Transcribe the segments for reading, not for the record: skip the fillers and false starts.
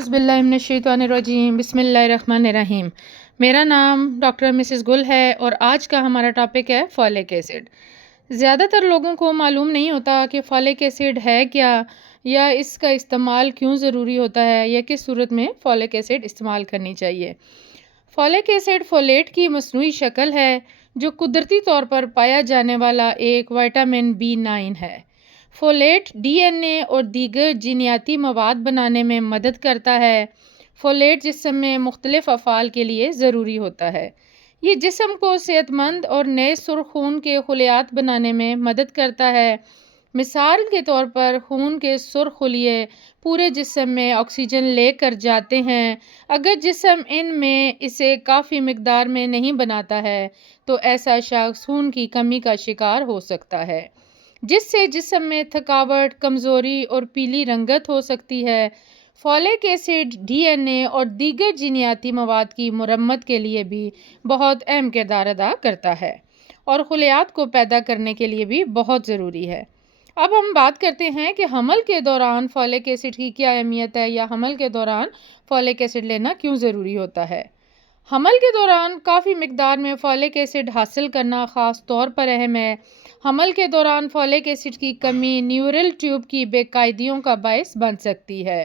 اعوذ باللہ من الشیطان الرجیم، بسم اللہ الرحمن الرحیم۔ میرا نام ڈاکٹر مسز گل ہے اور آج کا ہمارا ٹاپک ہے فولک ایسڈ۔ زیادہ تر لوگوں کو معلوم نہیں ہوتا کہ فولک ایسڈ ہے کیا، یا اس کا استعمال کیوں ضروری ہوتا ہے، یا کس صورت میں فولک ایسڈ استعمال کرنی چاہیے۔ فولک ایسڈ فولیٹ کی مصنوعی شکل ہے جو قدرتی طور پر پایا جانے والا ایک وٹامن B9 ہے۔ فولیٹ DNA اور دیگر جینیاتی مواد بنانے میں مدد کرتا ہے۔ فولیٹ جسم میں مختلف افعال کے لیے ضروری ہوتا ہے۔ یہ جسم کو صحت مند اور نئے سرخ خون کے خلیات بنانے میں مدد کرتا ہے۔ مثال کے طور پر خون کے سرخ خلیے پورے جسم میں آکسیجن لے کر جاتے ہیں۔ اگر جسم ان میں اسے کافی مقدار میں نہیں بناتا ہے تو ایسا شخص خون کی کمی کا شکار ہو سکتا ہے، جس سے جسم میں تھکاوٹ، کمزوری اور پیلی رنگت ہو سکتی ہے۔ فولک ایسڈ DNA اور دیگر جینیاتی مواد کی مرمت کے لیے بھی بہت اہم کردار ادا کرتا ہے اور خلیات کو پیدا کرنے کے لیے بھی بہت ضروری ہے۔ اب ہم بات کرتے ہیں کہ حمل کے دوران فولک ایسڈ کی کیا اہمیت ہے، یا حمل کے دوران فولک ایسڈ لینا کیوں ضروری ہوتا ہے۔ حمل کے دوران کافی مقدار میں فولک ایسڈ حاصل کرنا خاص طور پر اہم ہے۔ حمل کے دوران فولک ایسڈ کی کمی نیورل ٹیوب کی بے قاعدگیوں کا باعث بن سکتی ہے۔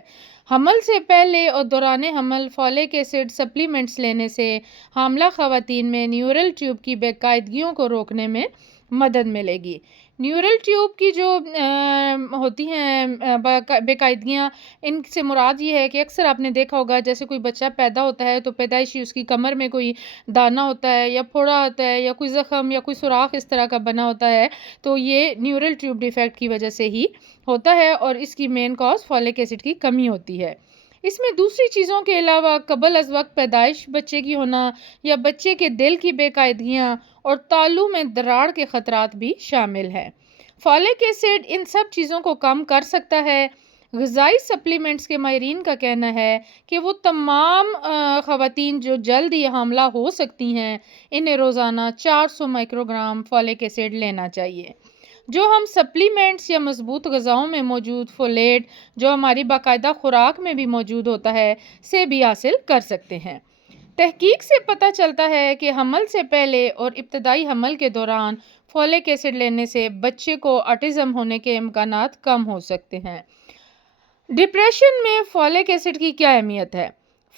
حمل سے پہلے اور دوران حمل فولک ایسڈ سپلیمنٹس لینے سے حاملہ خواتین میں نیورل ٹیوب کی بے قاعدگیوں کو روکنے میں مدد ملے گی۔ نیورل ٹیوب کی جو ہوتی ہیں بے قاعدگیاں، ان سے مراد یہ ہے کہ اکثر آپ نے دیکھا ہوگا جیسے کوئی بچہ پیدا ہوتا ہے تو پیدائشی اس کی کمر میں کوئی دانہ ہوتا ہے یا پھوڑا ہوتا ہے یا کوئی زخم یا کوئی سوراخ اس طرح کا بنا ہوتا ہے، تو یہ نیورل ٹیوب ڈیفیکٹ کی وجہ سے ہی ہوتا ہے اور اس کی مین کاز فولک ایسڈ کی کمی ہوتی ہے۔ اس میں دوسری چیزوں کے علاوہ قبل از وقت پیدائش بچے کی ہونا یا بچے کے دل کی بے قاعدگیاں اور تالو میں دراڑ کے خطرات بھی شامل ہیں۔ فولک ایسڈ ان سب چیزوں کو کم کر سکتا ہے۔ غذائی سپلیمنٹس کے ماہرین کا کہنا ہے کہ وہ تمام خواتین جو جلد ہی حاملہ ہو سکتی ہیں انہیں روزانہ 400 مائکروگرام فولک ایسڈ لینا چاہیے، جو ہم سپلیمنٹس یا مضبوط غذاؤں میں موجود فولیٹ، جو ہماری باقاعدہ خوراک میں بھی موجود ہوتا ہے، سے بھی حاصل کر سکتے ہیں۔ تحقیق سے پتہ چلتا ہے کہ حمل سے پہلے اور ابتدائی حمل کے دوران فولک ایسڈ لینے سے بچے کو آٹزم ہونے کے امکانات کم ہو سکتے ہیں۔ ڈپریشن میں فولک ایسڈ کی کیا اہمیت ہے؟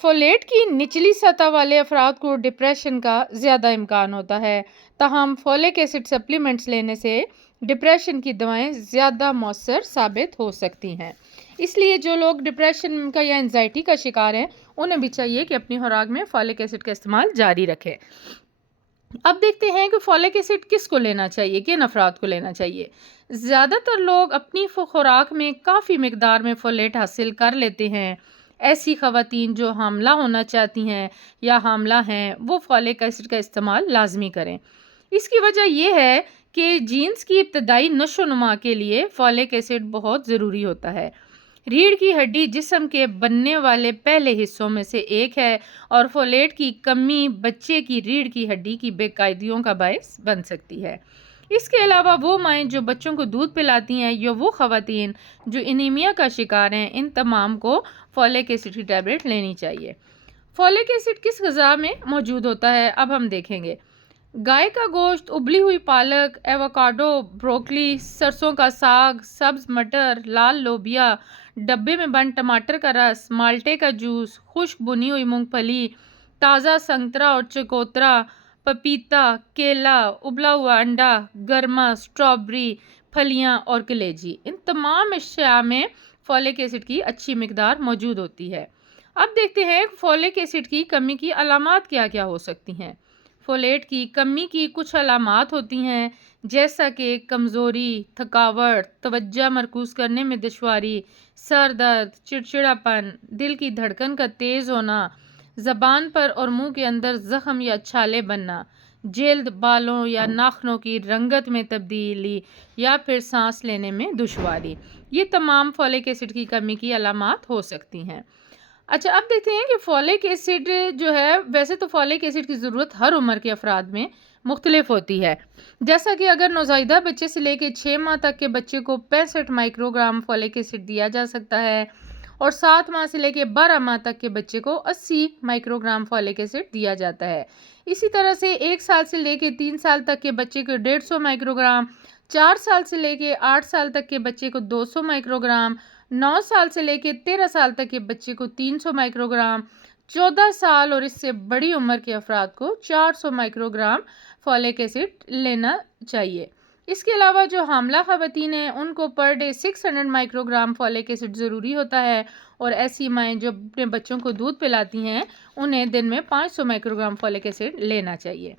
فولیٹ کی نچلی سطح والے افراد کو ڈپریشن کا زیادہ امکان ہوتا ہے، تاہم فولک ایسڈ سپلیمنٹس لینے سے ڈپریشن کی دوائیں زیادہ مؤثر ثابت ہو سکتی ہیں۔ اس لیے جو لوگ ڈپریشن کا یا انزائٹی کا شکار ہیں انہیں بھی چاہیے کہ اپنی خوراک میں فولک ایسڈ کا استعمال جاری رکھیں۔ اب دیکھتے ہیں کہ فولک ایسڈ کس کو لینا چاہیے، کن افراد کو لینا چاہیے۔ زیادہ تر لوگ اپنی خوراک میں کافی مقدار میں فولیٹ حاصل کر لیتے ہیں۔ ایسی خواتین جو حاملہ ہونا چاہتی ہیں یا حاملہ ہیں وہ فولک ایسڈ کا استعمال لازمی کریں۔ اس کی وجہ یہ ہے کہ جینز کی ابتدائی نشو و نما کے لیے فولک ایسڈ بہت ضروری ہوتا ہے۔ ریڑھ کی ہڈی جسم کے بننے والے پہلے حصوں میں سے ایک ہے اور فولیٹ کی کمی بچے کی ریڑھ کی ہڈی کی بے قاعدگیوں کا باعث بن سکتی ہے۔ اس کے علاوہ وہ مائیں جو بچوں کو دودھ پلاتی ہیں یا وہ خواتین جو انیمیا کا شکار ہیں، ان تمام کو فولک ایسڈ کی ٹیبلٹ لینی چاہیے۔ فولک ایسڈ کس غذا میں موجود ہوتا ہے اب ہم دیکھیں گے۔ گائے کا گوشت، ابلی ہوئی پالک، ایووکاڈو، بروکلی، سرسوں کا ساگ، سبز مٹر، لال لوبیا، ڈبے میں بند ٹماٹر کا رس، مالٹے کا جوس، خشک بنی ہوئی مونگ پھلی، تازہ سنترا اور چکوترا، پپیتا، کیلا، ابلا ہوا انڈا، گرما، اسٹرابری، پھلیاں اور کلیجی، ان تمام اشیاء میں فولک ایسڈ کی اچھی مقدار موجود ہوتی ہے۔ اب دیکھتے ہیں فولک ایسڈ کی کمی کی علامات کیا کیا ہو سکتی ہیں۔ فولیٹ کی کمی کی کچھ علامات ہوتی ہیں جیسا کہ کمزوری، تھکاوٹ، توجہ مرکوز کرنے میں دشواری، سر درد، چڑچڑاپن، دل کی دھڑکن کا تیز ہونا، زبان پر اور منہ کے اندر زخم یا چھالے بننا، جلد، بالوں یا ناخنوں کی رنگت میں تبدیلی یا پھر سانس لینے میں دشواری، یہ تمام فولک ایسڈ کی کمی کی علامات ہو سکتی ہیں۔ اچھا، اب دیکھتے ہیں کہ فولک ایسڈ جو ہے، ویسے تو فولک ایسڈ کی ضرورت ہر عمر کے افراد میں مختلف ہوتی ہے، جیسا کہ اگر نوزائیدہ بچے سے لے کے 6 ماہ تک کے بچے کو 65 مائکروگرام فولک ایسڈ دیا جا سکتا ہے، اور 7 ماہ سے لے کے 12 ماہ تک کے بچے کو 80 مائکرو گرام فولک ایسڈ دیا جاتا ہے۔ اسی طرح سے 1 سال سے لے کے 3 سال تک کے بچے کو 150 مائکرو گرام، 4 سال سے لے کے 8 سال تک کے بچے کو 200 مائکرو گرام، 9 سال سے لے کے 13 سال تک کے بچے کو 300 مائکرو گرام، 14 سال اور اس سے بڑی عمر کے افراد کو 400 مائکرو گرام فولک ایسڈ لینا چاہیے۔ اس کے علاوہ جو حاملہ خواتین ہیں ان کو per day 600 microgram folic acid ضروری ہوتا ہے، اور ایسی مائیں جو اپنے بچوں کو دودھ پلاتی ہیں انہیں دن میں 500 مائکرو گرام فولک ایسڈ لینا چاہیے۔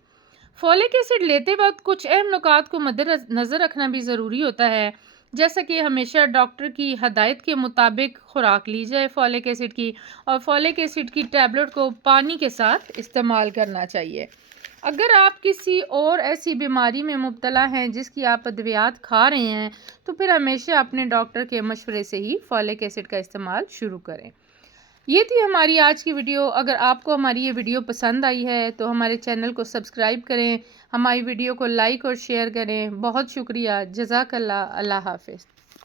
فولک ایسڈ لیتے وقت کچھ اہم نکات کو مد نظر رکھنا بھی ضروری ہوتا ہے، جیسا کہ ہمیشہ ڈاکٹر کی ہدایت کے مطابق خوراک لی جائے فولک ایسڈ کی، اور فولک ایسڈ کی ٹیبلٹ کو پانی کے ساتھ استعمال کرنا چاہیے۔ اگر آپ کسی اور ایسی بیماری میں مبتلا ہیں جس کی آپ ادویات کھا رہے ہیں تو پھر ہمیشہ اپنے ڈاکٹر کے مشورے سے ہی فولک ایسڈ کا استعمال شروع کریں۔ یہ تھی ہماری آج کی ویڈیو۔ اگر آپ کو ہماری یہ ویڈیو پسند آئی ہے تو ہمارے چینل کو سبسکرائب کریں، ہماری ویڈیو کو لائک اور شیئر کریں۔ بہت شکریہ، جزاک اللہ، اللہ حافظ۔